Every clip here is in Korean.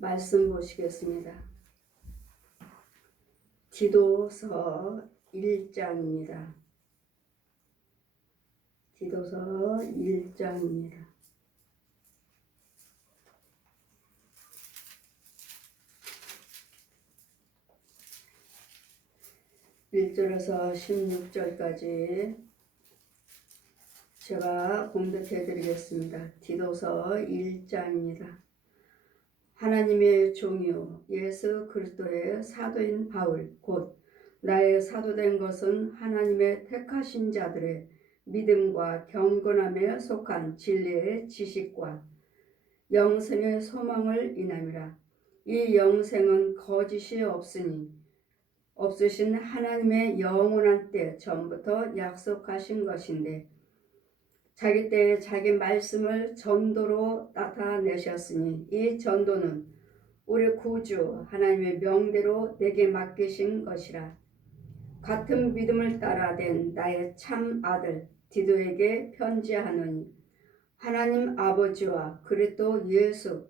말씀 보시겠습니다. 디도서 1장입니다. 디도서 1장입니다. (1절에서) (16절까지) 제가 공독해 드리겠습니다. 디도서 1장입니다. 하나님의 종이요 예수 그리스도의 사도인 바울 곧 나의 사도된 것은 하나님의 택하신 자들의 믿음과 경건함에 속한 진리의 지식과 영생의 소망을 인함이라. 이 영생은 거짓이 없으신 하나님의 영원한 때 전부터 약속하신 것인데 자기 때에 자기 말씀을 전도로 나타내셨으니 이 전도는 우리 구주 하나님의 명대로 내게 맡기신 것이라. 같은 믿음을 따라 된 나의 참 아들 디도에게 편지하노니 하나님 아버지와 그리스도 예수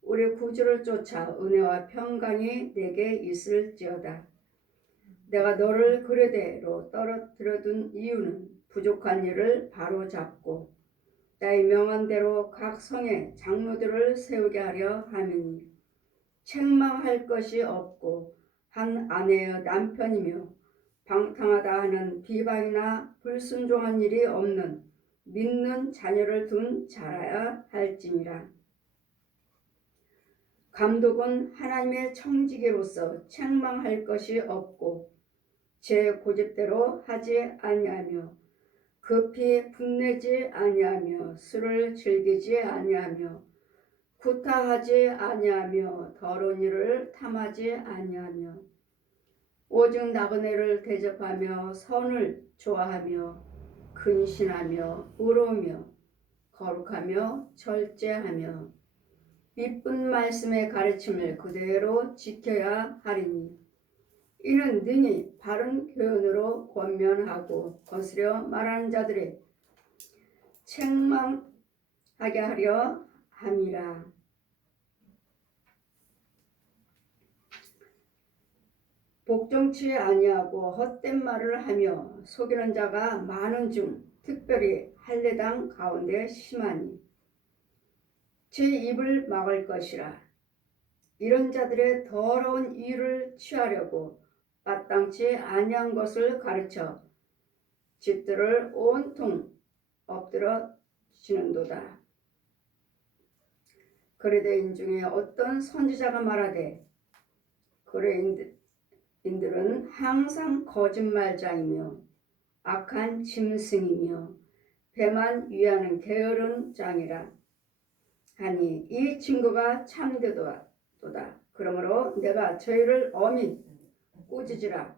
우리 구주를 쫓아 은혜와 평강이 내게 있을지어다. 내가 너를 그대로 떨어뜨려둔 이유는 부족한 일을 바로잡고 나의 명한 대로 각 성에 장로들을 세우게 하려 함이니 책망할 것이 없고 한 아내의 남편이며 방탕하다 하는 비방이나 불순종한 일이 없는 믿는 자녀를 둔 자라야 할지니라. 감독은 하나님의 청지기로서 책망할 것이 없고 제 고집대로 하지 아니하며 급히 분내지 아니하며 술을 즐기지 아니하며 구타하지 아니하며 더러운 일을 탐하지 아니하며 오직 나그네를 대접하며 선을 좋아하며 근신하며 의로우며 거룩하며 절제하며 이쁜 말씀의 가르침을 그대로 지켜야 하리니 이는 능히 바른 교훈으로 권면하고 거스려 말하는 자들이 책망하게 하려 함이라. 복종치 아니하고 헛된 말을 하며 속이는 자가 많은 중 특별히 할례당 가운데 심하니 제 입을 막을 것이라. 이런 자들의 더러운 이유를 취하려고 마땅치 아니한 것을 가르쳐 집들을 온통 엎드러지는도다. 그레대인 중에 어떤 선지자가 말하되 그레인들은 항상 거짓말장이며 악한 짐승이며 배만 위하는 게으른 장이라 하니 이 증거가 참되도다. 그러므로 내가 저희를 엄히 꾸짖으라.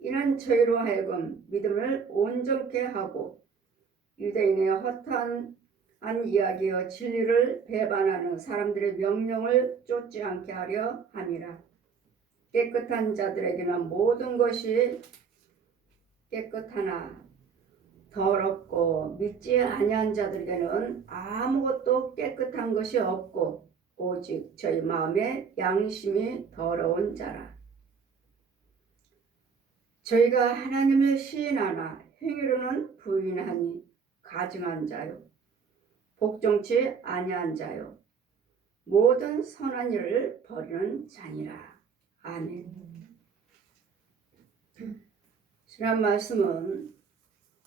이는 저희로 하여금 믿음을 온전케 하고 유대인의 허탄한 이야기와 진리를 배반하는 사람들의 명령을 쫓지 않게 하려 함이라. 깨끗한 자들에게는 모든 것이 깨끗하나 더럽고 믿지 아니한 자들에게는 아무것도 깨끗한 것이 없고 오직 저희 마음의 양심이 더러운 자라. 저희가 하나님을 시인하나 행위로는 부인하니 가증한 자요 복종치 아니한 자요 모든 선한 일을 버리는 자니라. 아멘. 지난 말씀은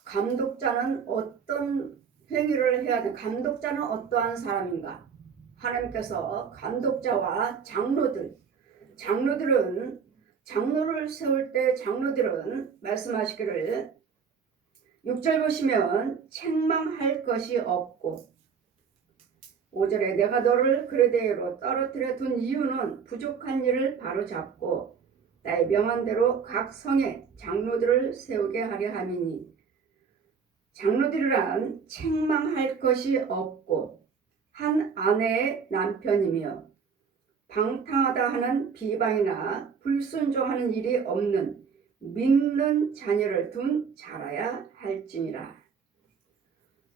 감독자는 어떤 행위를 해야 돼? 감독자는 어떠한 사람인가? 하나님께서 감독자와 장로를 세울 때 장로들은 말씀하시기를 6절 보시면 책망할 것이 없고 5절에 내가 너를 그레대로 떨어뜨려 둔 이유는 부족한 일을 바로잡고 나의 명한 대로 각 성에 장로들을 세우게 하려 함이니 장로들이란 책망할 것이 없고 한 아내의 남편이며 방탕하다 하는 비방이나 불순종하는 일이 없는 믿는 자녀를 둔 자라야 할지니라.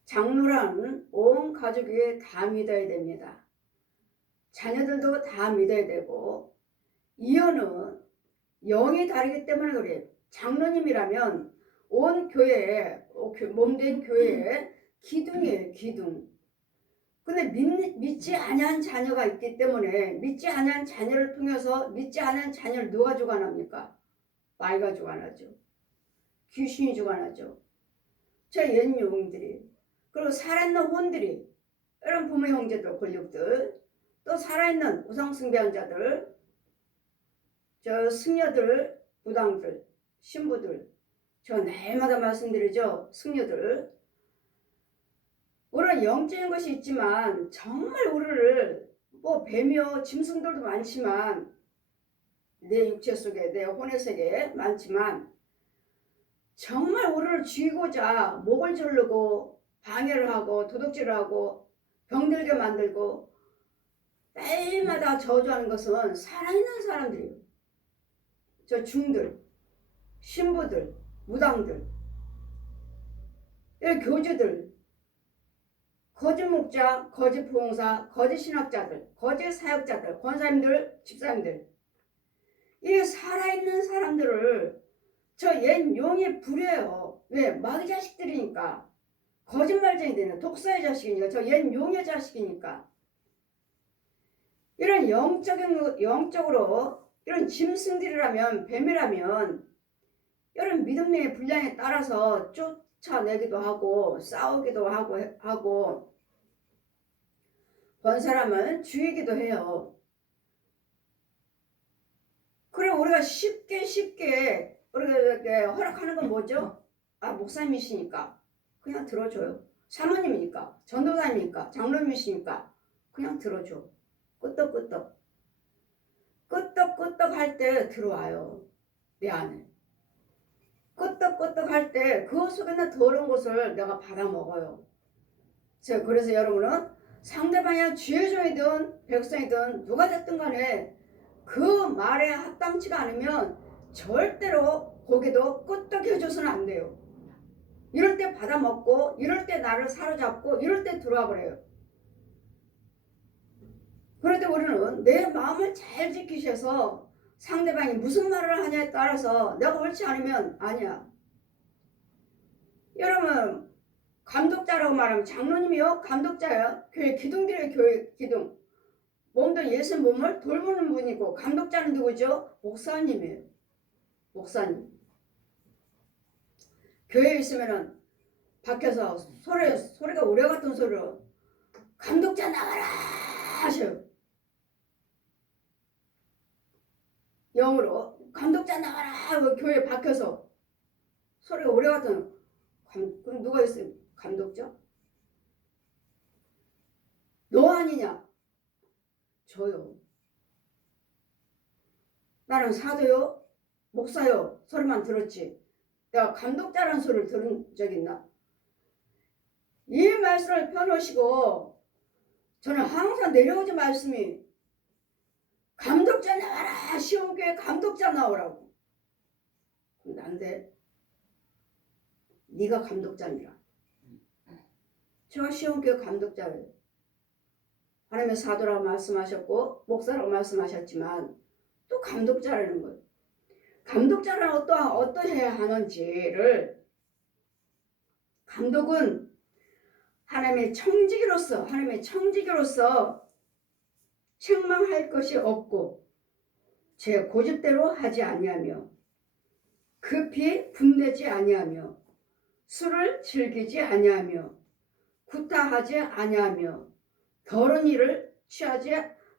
장로란 온 가족 위에 다 믿어야 됩니다. 자녀들도 다 믿어야 되고, 이혼은 영이 다르기 때문에 그래. 장로님이라면 온 교회에, 몸된 교회에 기둥이에요, 기둥. 근데 믿지 아니한 자녀가 있기 때문에 믿지 아니한 자녀를 통해서 믿지 아니한 자녀를 누가 주관합니까? 마귀가 주관하죠. 귀신이 주관하죠. 저 옛 영웅들이, 그리고 살아있는 혼들이, 이런 부모 형제들, 권력들, 또 살아있는 우상숭배한 자들, 저 승려들, 무당들, 신부들, 저 날마다 말씀드리죠. 승려들. 우리는 영적인 것이 있지만 정말 우리를 뭐 뱀이요 짐승들도 많지만 내 육체 속에 내 혼의 세계에 많지만 정말 우리를 죽이고자 목을 조르고 방해를 하고 도둑질을 하고 병들게 만들고 날마다 저주하는 것은 살아있는 사람들이에요. 저 중들, 신부들, 무당들, 이런 교주들, 거짓 목자, 거짓 부흥사, 거짓 신학자들, 거짓 사역자들, 권사님들, 집사님들, 이 살아있는 사람들을 저 옛 용이 부려요. 왜? 마귀 자식들이니까. 거짓말쟁이들이니까. 독사의 자식이니까. 저 옛 용의 자식이니까. 이런 영적으로 이런 짐승들이라면, 뱀이라면 이런 믿음의 분량에 따라서 쫓아내기도 하고 싸우기도 하고 본 사람을 죽이기도 해요. 그래 우리가 쉽게 우리가 이렇게 허락하는 건 뭐죠? 아, 목사님이시니까 그냥 들어줘요. 사모님이니까, 전도사님이니까, 장로님이시니까 그냥 들어줘. 끄떡끄떡 할 때 들어와요. 내 안에. 끄떡끄떡 할 때 그 속에 있는 더러운 것을 내가 받아먹어요. 그래서 여러분은 상대방이 주의종이든 백성이든 누가 됐든 간에 그 말에 합당치가 않으면 절대로 고개도 끄떡해줘서는 안 돼요. 이럴 때 받아먹고 이럴 때 나를 사로잡고 이럴 때 들어와 버려요. 그런데 우리는 내 마음을 잘 지키셔서 상대방이 무슨 말을 하냐에 따라서 내가 옳지 않으면 아니야. 여러분 감독자라고 말하면 장로님이요? 감독자요? 교회 기둥들의 교회 기둥. 몸도 예수 몸을 돌보는 분이고 감독자는 누구죠? 목사님이에요. 목사님. 교회에 있으면은 밖에서 소리가 우레 같은 소리로 감독자 나가라 하셔요. 영어로 감독자 나가라 하고 교회 밖에서 소리가 우레 같은 그럼 누가 있어요? 감독자? 너 아니냐? 저요. 나는 사도요? 목사요? 소리만 들었지. 내가 감독자라는 소리를 들은 적 있나? 이 말씀을 펴놓으시고 저는 항상 내려오지 말씀이 감독자 나와라. 시험교회 감독자 나오라고. 근데 안 돼. 네가 감독자니라. 제가 시험교회 감독자예요. 하나님의 사도라고 말씀하셨고 목사라고 말씀하셨지만 또 감독자라는 거예요. 감독자는 어떠해야 하는지를 감독은 하나님의 청지기로서 책망할 것이 없고 제 고집대로 하지 아니하며 급히 분내지 아니하며 술을 즐기지 아니하며 구타하지 아니하며 더러운 일을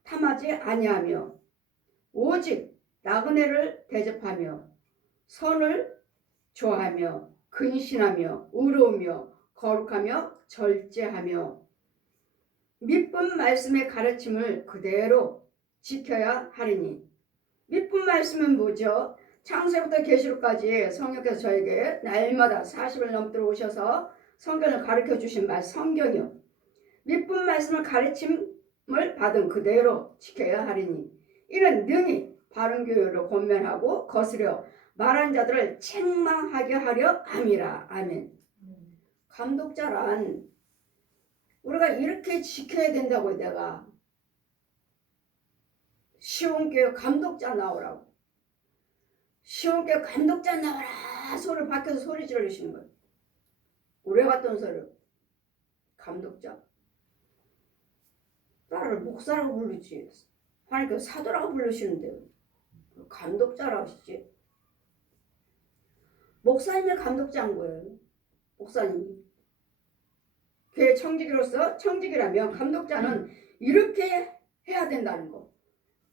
탐하지 아니하며 오직 나그네를 대접하며 선을 좋아하며 근신하며 의로우며 거룩하며 절제하며 믿음 말씀의 가르침을 그대로 지켜야 하리니. 믿음 말씀은 뭐죠? 창세부터 계시록까지 성령께서 저에게 날마다 40일 넘도록 오셔서 성경을 가르쳐 주신 성경이요. 믿음 말씀을 가르침을 받은 그대로 지켜야 하리니 이는 능히 바른 교회로 권면하고 거스려 말한 자들을 책망하게 하려 함이라. 아멘. 감독자란 우리가 이렇게 지켜야 된다고요. 내가 시온교회 감독자 나오라고. 시온교회 감독자 나오라 소리 밖에서 소리 지르시는 거예요. 우리 같던 소리. 감독자. 나를 목사라고 부르지. 하나님께 사도라고 부르시는데 감독자라고 하시지. 목사님이 감독자인 거예요. 목사님이. 교회 청지기로서 청지기라면 감독자는 이렇게 해야 된다는 거.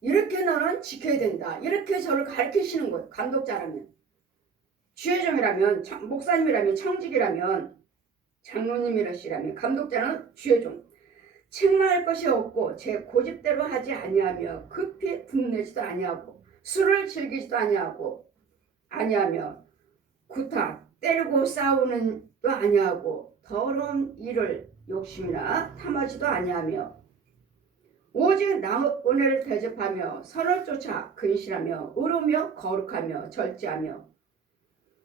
이렇게 너는 지켜야 된다. 이렇게 저를 가르치시는 거예요. 감독자라면. 주의종이라면 목사님이라면 청지기라면 장로님이라시라면 감독자는 주의종. 책망할 것이 없고 제 고집대로 하지 아니하며 급히 분내지도 아니하고 술을 즐기지도 아니하며 구타 때리고 싸우는도 아니하고 더러운 일을 욕심이나 탐하지도 아니하며 오직 남의 은혜를 대접하며 선을 쫓아 근실하며 의로우며 거룩하며 절제하며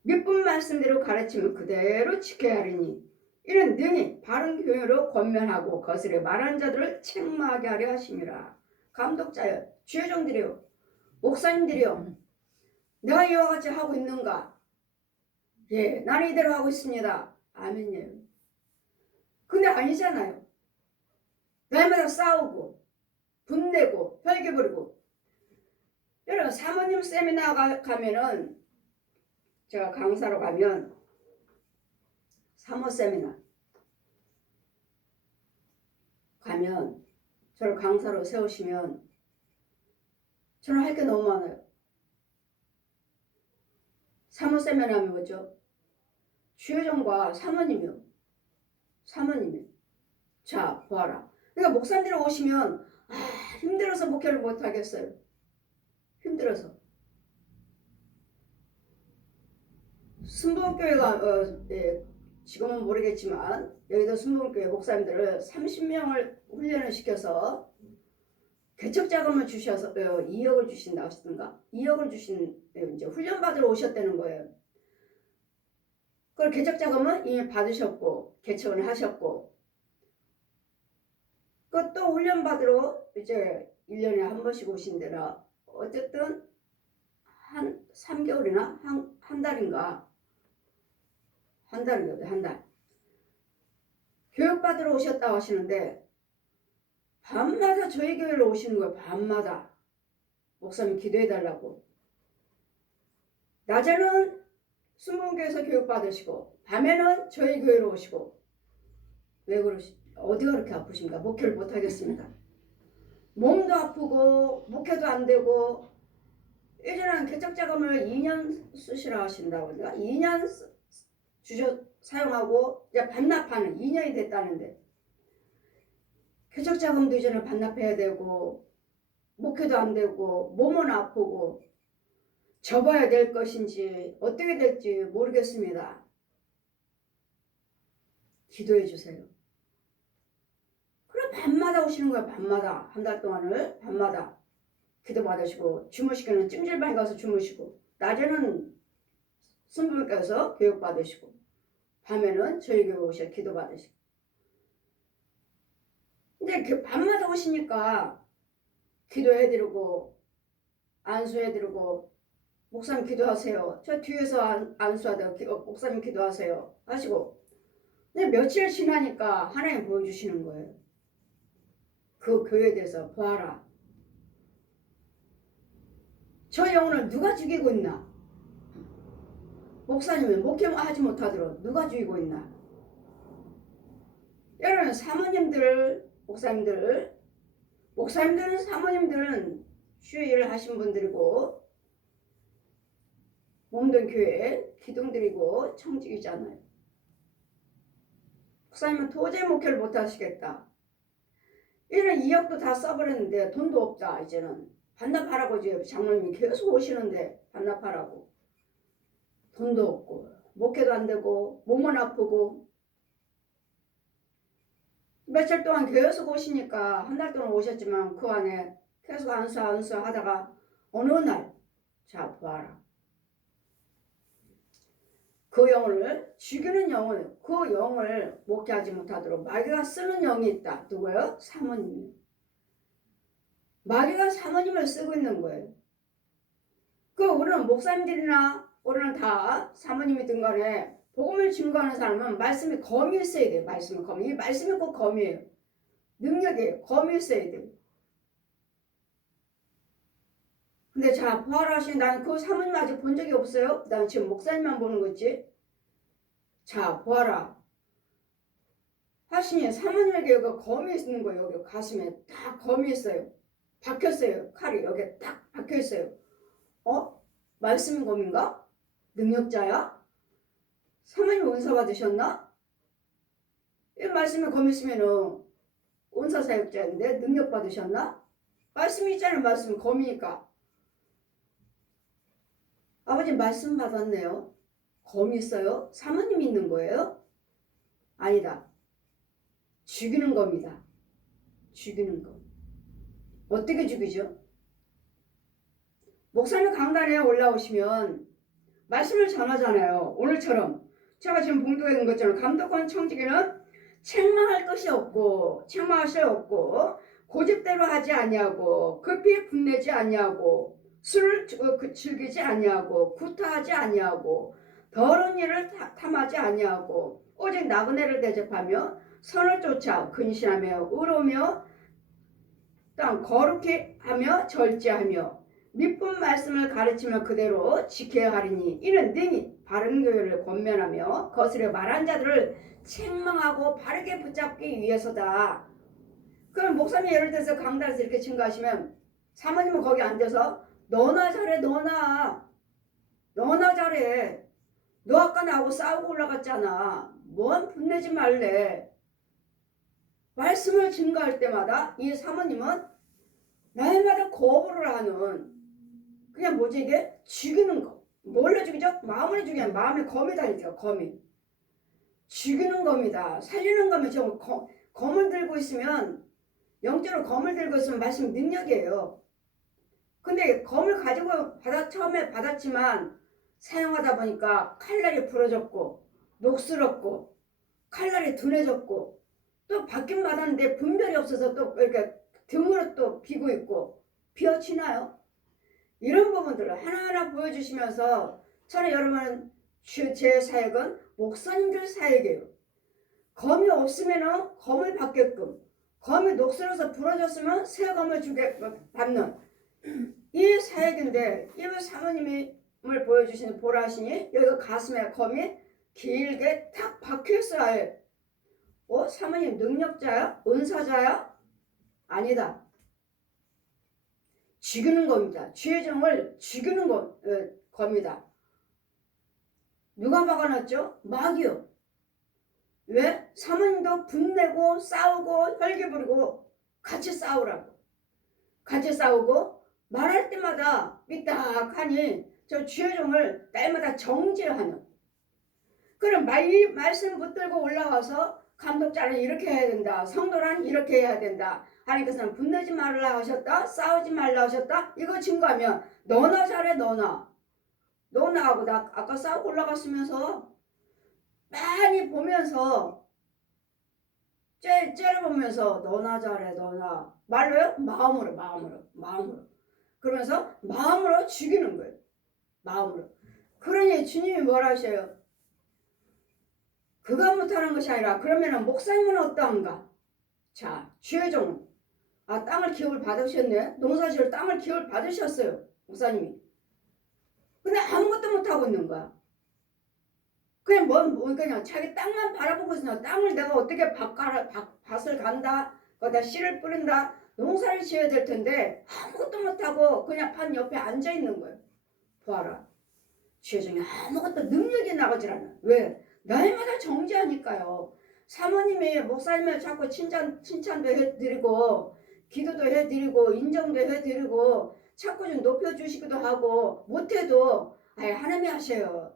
믿분 말씀대로 가르치면 그대로 지켜야 하리니 이는 능히 바른 교회로 권면하고 거스려 말하는 자들을 책망하게 하려 하심이라. 감독자여, 주의 종들이여, 목사님들이여, 내가 이와 같이 하고 있는가? 예, 나는 이대로 하고 있습니다. 아멘이에요. 근데 아니잖아요. 날마다 싸우고 분내고 혈기 부리고. 여러분 사모님 세미나 가면은 제가 강사로 가면 사모 세미나 가면 저를 강사로 세우시면 저는 할 게 너무 많아요. 사모 세미나 하면 뭐죠? 주여정과 사모님이요. 사모님이요. 자, 보아라. 그러니까 목사님들 오시면 힘들어서 목회를 못 하겠어요. 힘들어서. 순복음교회가 예, 지금은 모르겠지만 여기도 순복음교회 목사님들을 30명을 훈련을 시켜서 개척 자금을 주셔서 2억을 주신다 하시던가 2억을 주신 이제 훈련 받으러 오셨다는 거예요. 그걸 개척 자금은 이미 받으셨고 개척을 하셨고 그것도 훈련 받으러 이제 1년에 한 번씩 오신대라 어쨌든 한 3개월이나 한 달인가 한 달. 교육받으러 오셨다고 하시는데 밤마다 저희 교회로 오시는 거예요. 밤마다. 목사님 기도해달라고. 낮에는 순복음교회에서 교육받으시고 밤에는 저희 교회로 오시고 왜 어디가 그렇게 아프십니까? 목회를 못하겠습니다. 몸도 아프고 목회도 안 되고 예전에는 개척자금을 2년 쓰시라 하신다고 내가 2년 사용하고 이제 반납하는 2년이 됐다는데 개척자금도 이제는 반납해야 되고 목회도 안 되고 몸은 아프고 접어야 될 것인지 어떻게 될지 모르겠습니다. 기도해 주세요. 그럼 밤마다 오시는 거예요. 밤마다 한 달 동안을 밤마다 기도 받으시고 주무시기는 찜질방에 가서 주무시고 낮에는 순복음교회에서 교육 받으시고 밤에는 저희 교회 오셔 기도 받으시고 근데 밤마다 오시니까 기도해드리고 안수해드리고 목사님 기도하세요. 저 뒤에서 안수하다가 목사님 기도하세요 하시고 근데 며칠 지나니까 하나님 보여주시는 거예요. 그 교회에 대해서 보아라. 저 영혼을 누가 죽이고 있나? 목사님은 목회하지 못하도록 누가 죽이고 있나? 여러분 사모님들, 목사님들은 사모님들은 주의 일을 하신 분들이고 몸된 교회 기둥들이고 청직이잖아요. 목사님은 도저히 목회를 못하시겠다. 이런 2억도 다 써버렸는데 돈도 없다. 이제는 반납하라고 이제 장로님이 계속 오시는데 반납하라고. 돈도 없고 목회도 안 되고 몸은 아프고 며칠 동안 계속 오시니까 한 달 동안 오셨지만 그 안에 계속 안수 하다가 어느 날 자 보아라. 그 영을 죽이는 영을 그 영을 목회하지 못하도록 마귀가 쓰는 영이 있다. 누구예요? 사모님. 마귀가 사모님을 쓰고 있는 거예요. 그 우리는 목사님들이나 우리는 다 사모님이든 간에 복음을 증거하는 사람은 말씀이 검이 있어야 돼요. 말씀이 검이. 이 말씀이 꼭 검이에요. 능력이에요. 검이 있어야 돼요. 근데 자, 부활하신 나는 그 사모님 아직 본 적이 없어요. 난 지금 목사님만 보는 거지. 자, 부활아. 하시니 사모님에게 여기 검이 있는 거예요. 여기 가슴에 딱 검이 있어요. 박혔어요. 칼이 여기 딱 박혀 있어요. 말씀 검인가? 능력자야? 사모님 은사 받으셨나? 이 말씀에 검 있으면은 은사 사역자인데 능력 받으셨나? 말씀이 있잖아요. 말씀 검이니까. 아버지 말씀 받았네요. 검이 있어요? 사모님이 있는 거예요? 아니다. 죽이는 겁니다. 죽이는 거. 어떻게 죽이죠? 목사님 강단에 올라오시면 말씀을 전하잖아요. 오늘처럼 제가 지금 봉독해 놓은 것처럼 감독관 청지기는 책망할 것이 없고 책망할 수 없고 고집대로 하지 아니하고 급히 분내지 아니하고 술을 즐기지 아니하고 구타하지 아니하고 더러운 일을 탐하지 아니하고 오직 나그네를 대접하며 선을 쫓아 근신하며 의로우며 땅 거룩히 하며 절제하며 미쁜 말씀을 가르치며 그대로 지켜야 하리니 이는 능히 바른 교회를 권면하며 거스려 말한 자들을 책망하고 바르게 붙잡기 위해서다. 그럼 목사님 예를 들어서 강단에서 이렇게 증거하시면 사모님은 거기 앉아서 너나 잘해 너나 잘해 너 아까 나하고 싸우고 올라갔잖아 뭔 분내지 말래. 말씀을 증거할 때마다 이 사모님은 날마다 거부를 하는 그냥 뭐지 이게? 죽이는 거. 뭘로 죽이죠? 마음을 죽이는 마음의 검이다니까 검이. 죽이는 겁니다. 살리는 거면 저 검을 들고 있으면 영적으로 검을 들고 있으면 말씀 능력이에요. 근데 검을 가지고 처음에 받았지만 사용하다 보니까 칼날이 부러졌고 녹슬었고 칼날이 둔해졌고 또 받긴 받았는데 분별이 없어서 또 이렇게 등으로 또 비고 있고 비어치나요? 이런 부분들을 하나하나 보여주시면서 저는 여러분 제 사역은 목사님들 사역이에요. 검이 없으면 검을 받게끔 검이 녹슬어서 부러졌으면 새 검을 받는 이 사역인데 이 사모님을 보여주시는 보라시니 여기 가슴에 검이 길게 탁 박혀있어야 해. 사모님 능력자야? 은사자야? 아니다. 죽이는 겁니다. 죄정을 죽이는 겁니다. 누가 박아놨죠? 마귀요. 왜? 사모님도 분내고 싸우고 혈기 부리고 같이 싸우라고. 같이 싸우고 말할 때마다 삐딱하니 저 죄정을 날마다 정죄하는. 그럼 이 말씀 붙들고 올라와서 감독자는 이렇게 해야 된다. 성도란 이렇게 해야 된다. 하나님께서는 분내지 말라 하셨다. 싸우지 말라 하셨다. 이거 증거하면 너나 잘해 너나. 너나하고 나 아까 싸우고 올라갔으면서 많이 보면서 째려보면서 너나 잘해 너나. 말로요? 마음으로. 그러면서 마음으로 죽이는 거예요. 마음으로. 그러니 주님이 뭐라 하셔요? 그가 못하는 것이 아니라 그러면 목사님은 어떠한가? 자, 주의종. 땅을 기업을 받으셨네. 농사지을 땅을 기업을 받으셨어요. 목사님이. 근데 아무것도 못하고 있는 거야. 그냥 그냥 자기 땅만 바라보고 있어. 땅을 내가 어떻게 밭을 간다. 거기다 씨를 뿌린다. 농사를 지어야 될 텐데 아무것도 못하고 그냥 밭 옆에 앉아 있는 거예요. 보아라. 주의종이 아무것도 능력이 나가질 않아. 왜? 날마다 정죄하니까요. 사모님이 목사님을 자꾸 칭찬도 해드리고 기도도 해드리고 인정도 해드리고 자꾸 좀 높여주시기도 하고 못해도 하나님이 하셔요.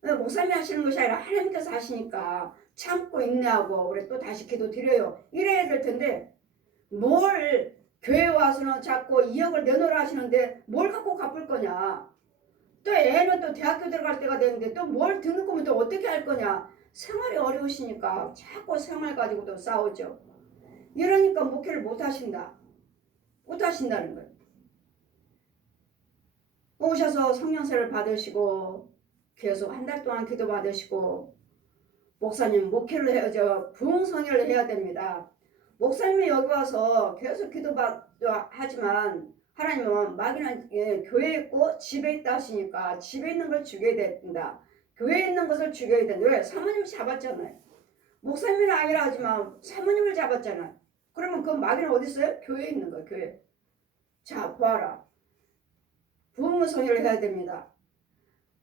목사님이 하시는 것이 아니라 하나님께서 하시니까 참고 인내하고 우리 또 다시 기도 드려요. 이래야 될 텐데 뭘 교회 와서는 자꾸 2억을 내놓으라 하시는데 뭘 갖고 갚을 거냐. 또 애는 또 대학교 들어갈 때가 되는데 또 뭘 듣는 거면 또 어떻게 할 거냐. 생활이 어려우시니까 자꾸 생활 가지고도 싸우죠. 이러니까 목회를 못 하신다. 못하신다는 거예요. 오셔서 성령세를 받으시고 계속 한 달 동안 기도 받으시고 목사님 목회를 해야죠. 부흥성회를 해야 됩니다. 목사님이 여기 와서 계속 하지만 하나님은 마귀는 교회에 있고 집에 있다 하시니까 집에 있는 걸 죽여야 된다. 교회에 있는 것을 죽여야 된다. 왜? 사모님 잡았잖아요. 목사님은 아니라 하지만 사모님을 잡았잖아요. 그러면 그 마귀는 어디 있어요? 교회에 있는 거예요. 교회. 자, 보아라. 부흥성회를 해야 됩니다.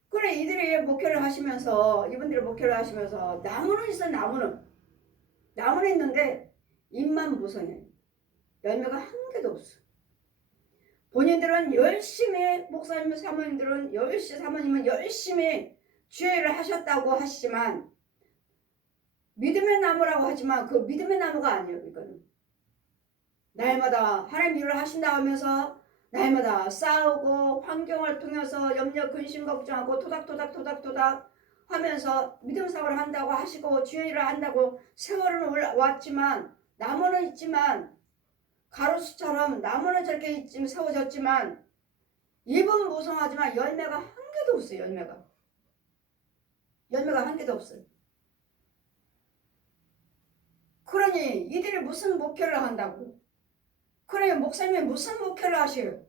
그래, 이들이 목회를 하시면서, 이분들이 목회를 하시면서, 나무는 있어, 나무는 있는데, 입만 무성해. 열매가 한 개도 없어. 본인들은 열심히, 목사님, 사모님들은 사모님은 열심히 주의를 하셨다고 하시지만, 믿음의 나무라고 하지만, 그 믿음의 나무가 아니에요, 이거는. 날마다 하나님 일을 하신다 하면서, 날마다 싸우고 환경을 통해서 염려 근심 걱정하고 토닥토닥 하면서 믿음 생활을 한다고 하시고 주의 일을 한다고 세월은 왔지만 나무는 있지만 가로수처럼 나무는 저렇게 세워졌지만 입은 무성하지만 열매가 한 개도 없어요. 열매가 한 개도 없어요. 그러니 이들이 무슨 목회를 한다고? 그래, 목사님이 무슨 목회를 하셔요?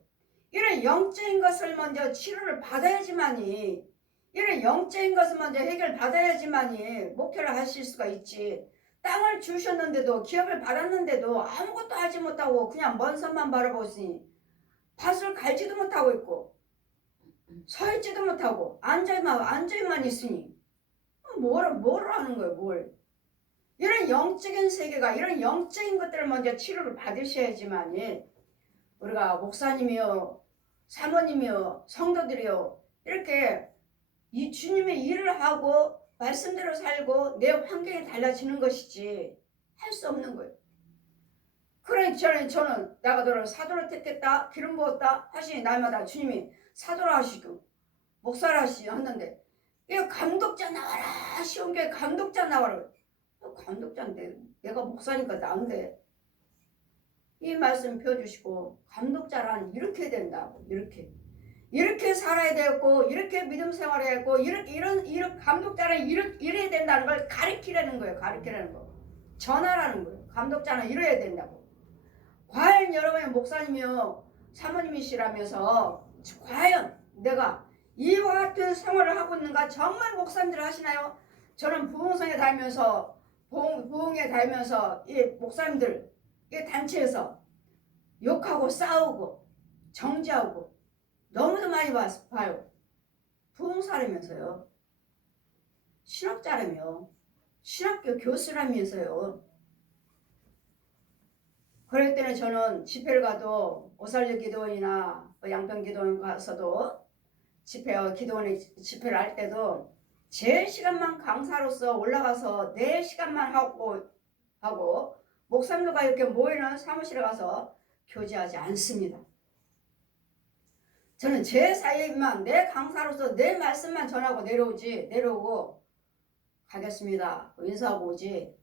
이런 영적인 것을 먼저 치료를 받아야지만이, 이런 영적인 것을 먼저 해결받아야지만이 목회를 하실 수가 있지. 땅을 주셨는데도, 기업을 받았는데도 아무것도 하지 못하고 그냥 먼 산만 바라보시니 밭을 갈지도 못하고 있고 서 있지도 못하고 앉아만 있으니 뭘 하는 거예요, 뭘. 이런 영적인 세계가, 이런 영적인 것들을 먼저 치료를 받으셔야지만이 우리가 목사님이요, 사모님이요, 성도들이요, 이렇게 이 주님의 일을 하고 말씀대로 살고 내 환경이 달라지는 것이지 할 수 없는 거예요. 그러니 저는 내가 너를 사도로 택했다, 기름 부었다 하시니 날마다 주님이 사도로 하시고 목사로 하시고 했는데 이거 감독자 나와라, 쉬운 게 감독자 나와라. 감독자인데 내가 목사니까 나은데 이 말씀 펴주시고 감독자란 이렇게 된다고, 이렇게 살아야 되고 이렇게 믿음 생활해야 되고 이런 감독자는 이래야 된다는 걸 가르치라는 거예요. 전하라는 거예요. 감독자는 이래야 된다고. 과연 여러분의 목사님이요 사모님이시라면서 과연 내가 이와 같은 생활을 하고 있는가? 정말 목사님들 하시나요? 저는 부흥성에 다니면서 부흥에 다니면서 이 목사님들 이 단체에서 욕하고 싸우고 정죄하고 너무도 많이 봐요. 부흥사라면서요, 신학자라며, 신학교 교수라면서요. 그럴 때는 저는 집회를 가도 오살려 기도원이나 양평 기도원 가서도 기도원에 집회를 할 때도 제 시간만 강사로서 올라가서 내 시간만 하고 목사님들과 이렇게 모이는 사무실에 가서 교제하지 않습니다. 저는 제 사이에만 내 강사로서 내 말씀만 전하고 내려오고 가겠습니다. 인사하고 오지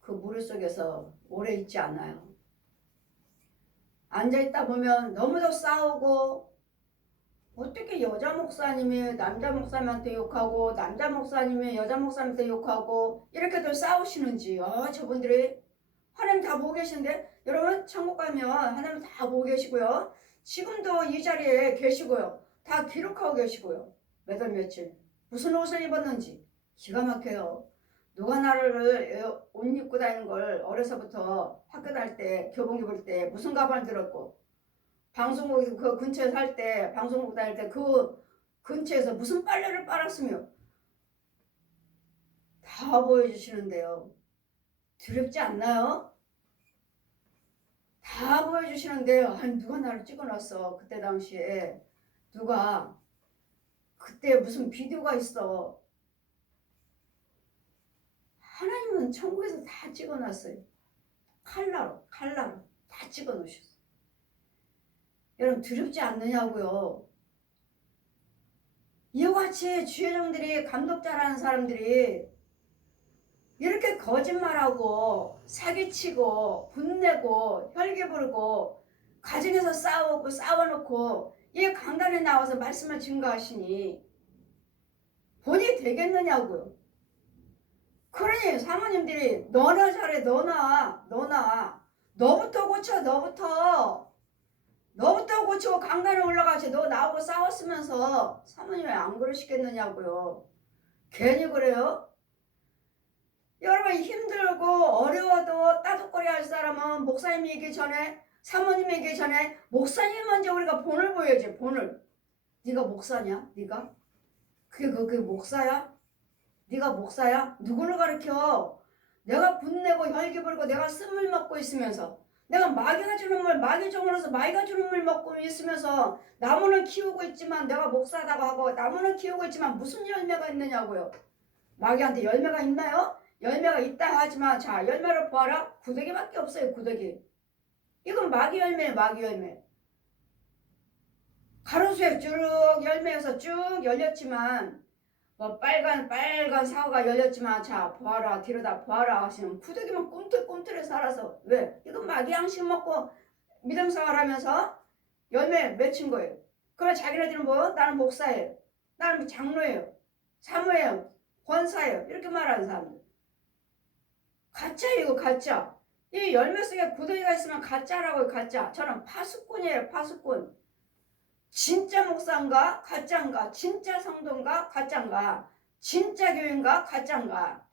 그 무리 속에서 오래 있지 않아요. 앉아있다 보면 너무도 싸우고 어떻게 여자 목사님이 남자 목사님한테 욕하고 남자 목사님이 여자 목사님한테 욕하고 이렇게들 싸우시는지 저분들이 하나님 다 보고 계신데 여러분 천국 가면 하나님 다 보고 계시고요. 지금도 이 자리에 계시고요. 다 기록하고 계시고요. 몇 월 며칠 무슨 옷을 입었는지 기가 막혀요. 누가 나를 옷 입고 다니는 걸 어려서부터 학교 다닐 때 교복 입을 때 무슨 가방을 들었고 방송국 그 근처에 살 때 방송국 다닐 때 그 근처에서 무슨 빨래를 빨았으며 다 보여주시는데요. 두렵지 않나요? 다 보여주시는데요. 누가 나를 찍어놨어. 그때 당시에 누가 그때 무슨 비디오가 있어. 하나님은 천국에서 다 찍어놨어요. 칼라로 다 찍어놓으셨어요. 여러분 두렵지 않느냐고요. 이와 같이 주의 종들이 감독자라는 사람들이 이렇게 거짓말하고 사기치고 분내고 혈기 부르고 가정에서 싸워놓고 이 강단에 나와서 말씀을 증거하시니 본이 되겠느냐고요. 그러니 사모님들이 너나 잘해, 너나 너부터 고쳐, 너부터 고치고 강단에 올라가지. 너 나하고 싸웠으면서 사모님이 안 그러시겠느냐고요. 괜히 그래요? 여러분 힘들고 어려워도 따뜻거리 할 사람은 목사님이기 전에, 사모님이기 전에 목사님 먼저 우리가 본을 보여야지. 본을. 네가 목사냐? 네가? 그게 목사야? 네가 목사야? 누구를 가르쳐? 내가 분내고 혈기 부리고 내가 쓴물 먹고 있으면서, 내가 마귀가 주는 물, 마귀 종으로서 마귀가 주는 물 먹고 있으면서 나무는 키우고 있지만, 내가 목사다고 하고 나무는 키우고 있지만 무슨 열매가 있느냐고요. 마귀한테 열매가 있나요? 열매가 있다 하지만, 자, 열매를 보아라. 구더기밖에 없어요. 구더기. 이건 마귀 열매예요. 마귀 열매. 가로수에 쭉 열매여서 쭉 열렸지만, 뭐 빨간 사과가 열렸지만, 자 보아라, 뒤로다 보아라 하시면 구더기만 꿈틀꿈틀해 살아서, 왜? 이건 마귀 양식 먹고 믿음 생활하면서 열매 맺힌 거예요. 그럼 자기네들은 뭐? 나는 목사예요, 나는 장로예요, 사모예요, 권사예요, 이렇게 말하는 사람들. 가짜예요. 이거 가짜. 이 열매 속에 구더기가 있으면 가짜라고요. 가짜. 저는 파수꾼이에요. 파수꾼. 진짜 목사인가 가짜인가, 진짜 성도인가 가짜인가, 진짜 교회인가 가짜인가.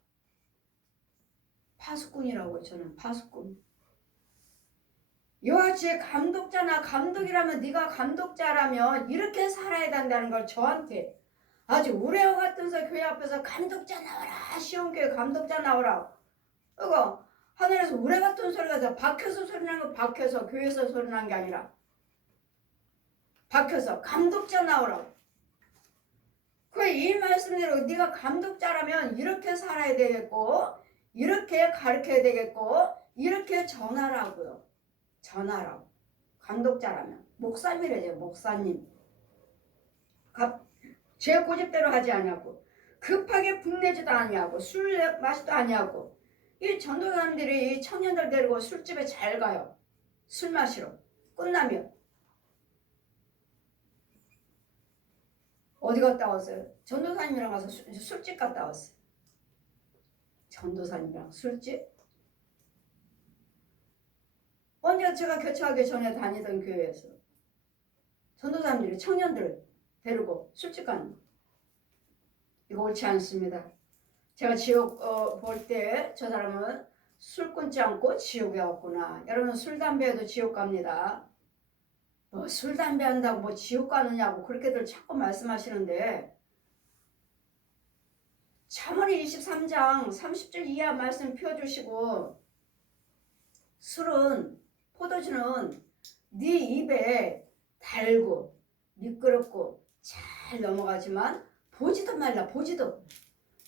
파수꾼이라고요. 저는 파수꾼. 이와 같이 감독자나, 감독이라면, 네가 감독자라면 이렇게 살아야 된다는 걸 저한테 아주 우레와 같은서 교회 앞에서 감독자 나와라, 시온 교회 감독자 나오라. 이거 하늘에서 우레 같은 소리가 다 박혀서 소리 나는 거, 박혀서 교회에서 소리 나는 게 아니라 박혀서 감독자 나오라고. 이 말씀대로 네가 감독자라면 이렇게 살아야 되겠고, 이렇게 가르쳐야 되겠고, 이렇게 전하라고요. 전하라고. 감독자라면. 목사님이래요. 목사님. 제 고집대로 하지 않냐고, 급하게 분내지도 않냐고, 술 마시도 않냐고. 이 전도사님들이 청년들 데리고 술집에 잘 가요. 술 마시러. 끝나면 어디 갔다 왔어요? 전도사님이랑 가서 술집 갔다 왔어요. 전도사님이랑 술집? 언제 제가 개척하기 전에 다니던 교회에서 전도사님들이 청년들 데리고 술집 가는 거. 이거 옳지 않습니다. 제가 지옥 볼 때 저 사람은 술 끊지 않고 지옥에 왔구나. 여러분 술 담배에도 지옥 갑니다. 뭐 술 담배 한다고 뭐 지옥 가느냐고 그렇게들 자꾸 말씀하시는데, 잠언이 23장 30절 이하 말씀 펴주시고, 술은, 포도주는 네 입에 달고 미끄럽고 잘 넘어가지만 보지도 말라. 보지도.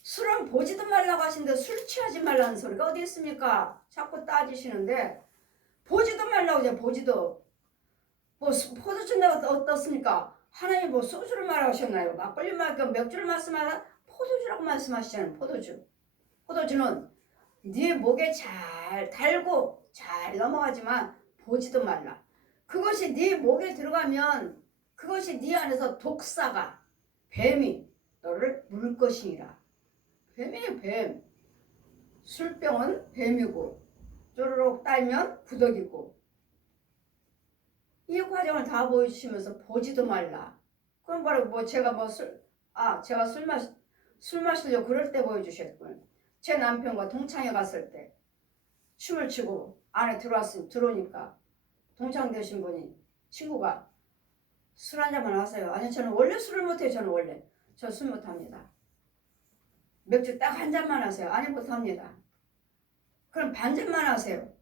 술은 보지도 말라고 하시는데 술 취하지 말라는 소리가 어디 있습니까? 자꾸 따지시는데 보지도 말라고 하죠. 보지도. 뭐 포도주 내가 어떻습니까? 하나님 뭐 소주를 말하셨나요? 막걸리 맥주를 말씀하나? 포도주라고 말씀하시잖아요. 포도주. 포도주는 네 목에 잘 달고 잘 넘어가지만 보지도 말라. 그것이 네 목에 들어가면 그것이 네 안에서 독사가, 뱀이 너를 물 것이니라. 뱀이에요. 뱀. 술병은 뱀이고 쪼르륵 따면 구더기고. 이 과정을 다 보여주시면서 보지도 말라. 그럼 바로 뭐 제가 뭐 제가 술 마시려고 그럴 때 보여주셨고요. 제 남편과 동창회 갔을 때 춤을 추고 안에 들어오니까 동창 되신 분이, 친구가 술 한 잔만 하세요. 아니 저는 원래 술을 못해요. 저 술 못합니다. 맥주 딱 한 잔만 하세요. 아니 못합니다. 그럼 반 잔만 하세요.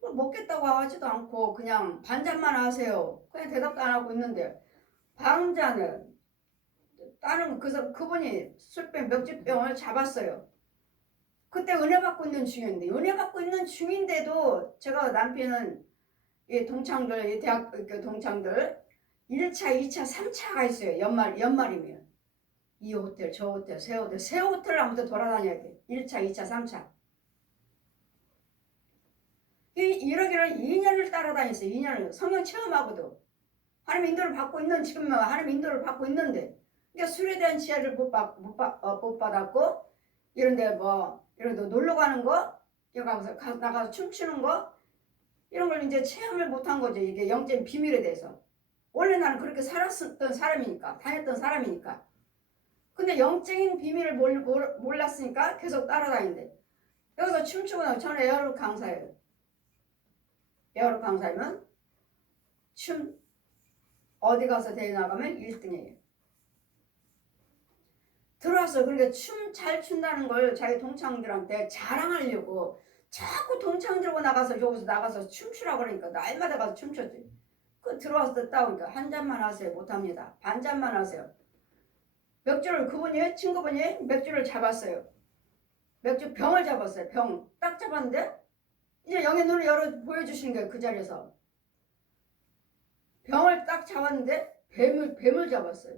뭐 먹겠다고 하지도 않고 그냥 반 잔만 하세요. 그냥 대답도 안 하고 있는데 반 잔을 다른, 그래서 그분이 술병 맥주병을 잡았어요. 그때 은혜 받고 있는 중인데도 제가 남편은 이 동창들, 이 대학 동창들 1차, 2차, 3차가 있어요. 연말이면 이 호텔, 저 호텔, 새 호텔을 아무튼 돌아다녀야 돼. 1차, 2차, 3차. 이러기를 2년을 따라다녔어요. 2년을 성령 체험하고도 하나님 인도를 받고 있는 지금 하나님 인도를 받고 있는데 그러니까 술에 대한 지혜를 못 받았고 이런데 뭐 이런데 놀러 가는 거 여기 가서 나가서 춤추는 거 이런 걸 이제 체험을 못한 거죠. 이게 영적인 비밀에 대해서. 원래 나는 그렇게 살았던 사람이니까 다녔던 사람이니까. 근데 영적인 비밀을 몰랐으니까 계속 따라다닌대. 여기서 춤추고 나면 저는 에어로빅 강사예요. 에어로빅 강사면 춤 어디 가서 대회 나가면 1등이에요. 들어와서 그러니까 춤 잘 춘다는 걸 자기 동창들한테 자랑하려고 자꾸 동창들하고 나가서 여기서 나가서 춤추라 그러니까 날마다 가서 춤췄지. 그 들어와서 듣다 보니까 한 잔만 하세요. 못합니다. 반 잔만 하세요. 맥주를 그분이 친구분이 맥주를 잡았어요. 맥주 병을 잡았어요. 병 딱 잡았는데 이제 영의 눈을 열어 보여주시는 거예요. 그 자리에서 병을 딱 잡았는데 뱀을 잡았어요.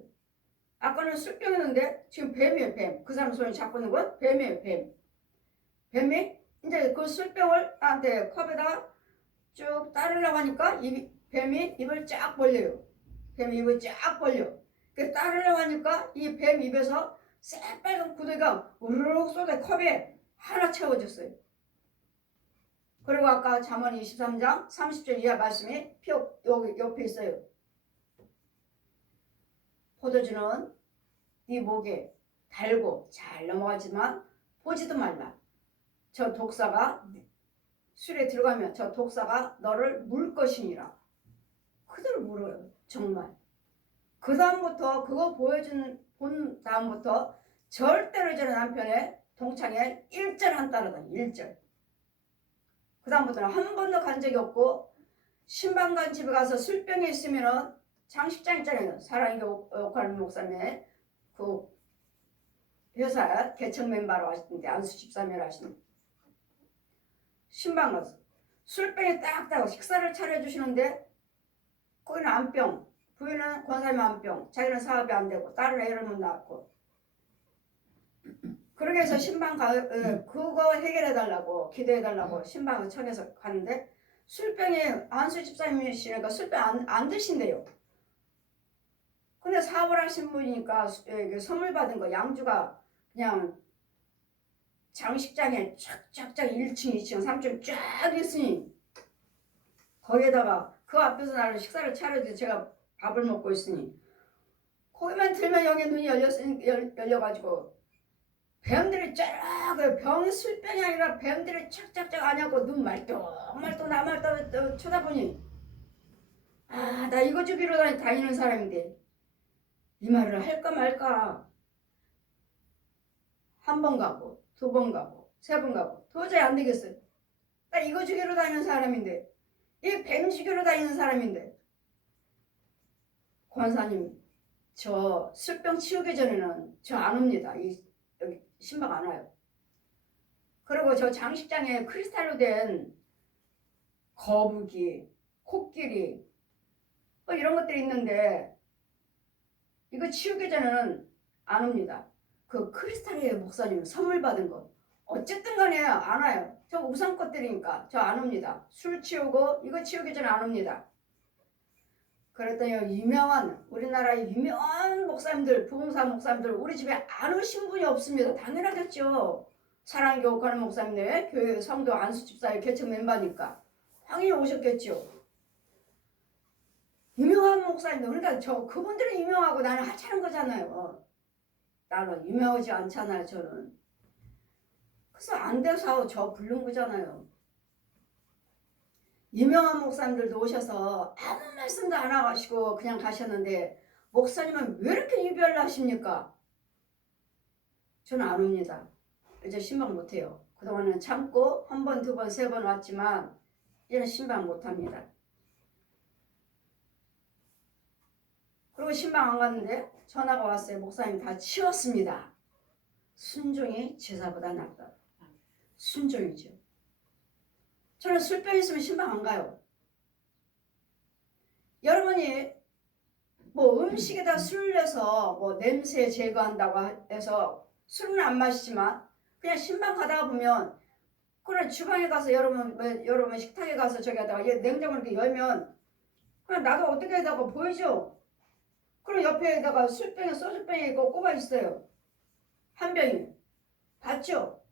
아까는 술병이었는데 지금 뱀이에요. 뱀. 그 사람 손에 잡고 있는 건 뱀이에요. 뱀. 뱀이 이제 그 술병을 나한테 컵에다가 쭉 따르려고 하니까 뱀이 입을 쫙 벌려요. 뱀이 입을 쫙 벌려. 그 따르려고 하니까 이 뱀 입에서 새빨간 구더기가 우르륵 쏟아 컵에 하나 채워졌어요. 그리고 아까 잠언 23장 30절 이하 말씀이 여기 옆에 있어요. 포도주는 네 목에 달고 잘 넘어가지만 보지도 말라. 저 독사가 술에 들어가면 저 독사가 너를 물 것이니라. 그대로 물어요. 정말. 그 다음부터 그거 본 다음부터 절대로 저는 남편의 동창에 1절 안 따라다녀. 1절. 그 다음부터는 한 번도 간 적이 없고 신방관 집에 가서 술병이 있으면은 장식장 있잖아요. 사랑의 오카르 목사님의 그 회사 개척 멤버로 하시는데 안수 집사매를 하시는 신방 가서 술병에 딱딱 식사를 차려주시는데 거기는 안병, 부인은 권사님 안병, 자기는 사업이 안 되고 딸은 애를 못 낳았고 그러게 해서 신방 그거 해결해달라고 기도해달라고 신방을 청해서 가는데 술병에 안수 집사님이시니까 술병 안 드신대요. 근데 사업을 하신 분이니까 선물 받은 거 양주가 그냥 장식장에 쫙쫙쫙 1층, 2층, 3층 쫙 있으니 거기에다가 그 앞에서 나를 식사를 차려도 제가 밥을 먹고 있으니 거기만 들면 영의 눈이 열려가지고 뱀들이 쫙 병이 술병이 아니라 뱀들이 착착착 안하고 눈 말똥말똥 나말똥 쳐다보니 아 나 이거 주기로 다니는 사람인데 이 말을 할까 말까 한 번 가고 두 번 가고 세 번 가고 도저히 안 되겠어요. 나 이거 주기로 다니는 사람인데 이 뱀 주기로 다니는 사람인데 권사님 저 술병 치우기 전에는 저 안 옵니다. 여기 신방 안 와요. 그리고 저 장식장에 크리스탈로 된 거북이, 코끼리 뭐 이런 것들이 있는데 이거 치우기 전에는 안 옵니다. 그 크리스탈의 목사님 선물 받은 거 어쨌든 간에 안 와요. 저 우상 것들이니까 저 안 옵니다. 술 치우고 이거 치우기 전에 안 옵니다. 그랬더니 우리나라의 유명한 목사님들 부흥사 목사님들 우리 집에 안 오신 분이 없습니다. 당연하겠죠. 사랑교회 가는 목사님네 교회 성도 안수 집사의 개척 멤버니까 당연히 오셨겠죠. 유명한 목사님들 그러니까 그분들은 유명하고 나는 하찮은 거잖아요. 나는 유명하지 않잖아요. 저는. 그래서 안 돼서 저 부른 거잖아요. 유명한 목사님들도 오셔서 아무 말씀도 안 하시고 그냥 가셨는데 목사님은 왜 이렇게 유별나십니까? 저는 안 옵니다. 이제 신방 못해요. 그동안은 참고 한 번, 두 번, 세 번 왔지만 이제는 신방 못합니다. 그리고 신방 안 갔는데 전화가 왔어요. 목사님 다 치웠습니다. 순종이 제사보다 낫다. 순종이죠. 저는 술병 있으면 신방 안 가요. 여러분이 뭐 음식에다 술을 내서 뭐 냄새 제거한다고 해서 술은 안 마시지만 그냥 신방 가다가 보면 그래 주방에 가서 여러분 식탁에 가서 저기다가 냉장고 이렇게 열면 그냥 나도 어떻게 하다가 보이죠? 그럼 옆에다가 술병에 소주병에 이거 꼽아 있어요. 한 병이. 봤죠?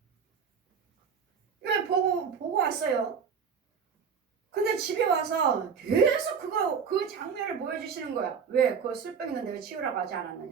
이걸 보고 왔어요. 근데 집에 와서 계속 그 장면을 보여주시는 거야. 왜? 그 술병 있는데 왜 치우라고 하지 않았느냐.